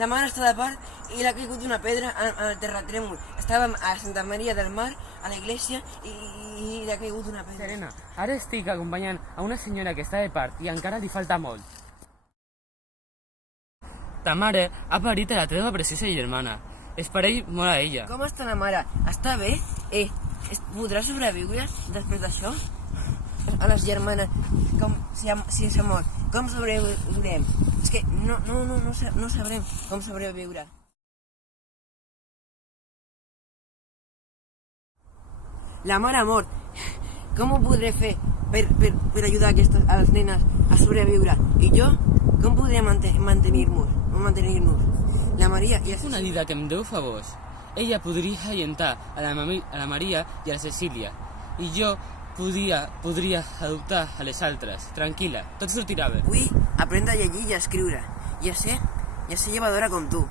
La mare està de part i l'ha caigut una pedra al terratrèmol. Estàvem a Santa Maria del Mar, a la iglesia, i l'ha caigut una pedra. Serena, ara estic acompanyant a una senyora que està de part i encara li falta molt. Ta mare ha parit a la teva preciosa germana. Esperei molt a ella. Com està la mare? Està bé? Podrà sobreviure després d'això? A les germanes, si s'ha mort, com sobreviurem? És que no sabrem com sobreviure. La mare ha mort. Com ho podré fer per ajudar a les nenes a sobreviure? I jo, com podré mantenir-nos? La Maria i És una dida que em deu favors. Ella podria allentar a la Maria i a la Cecília. I jo podria adoptar a les altres. Tranquil·la, tot sortirà bé. Vull aprendre a llegir i a escriure. I a ser llevadora com tu.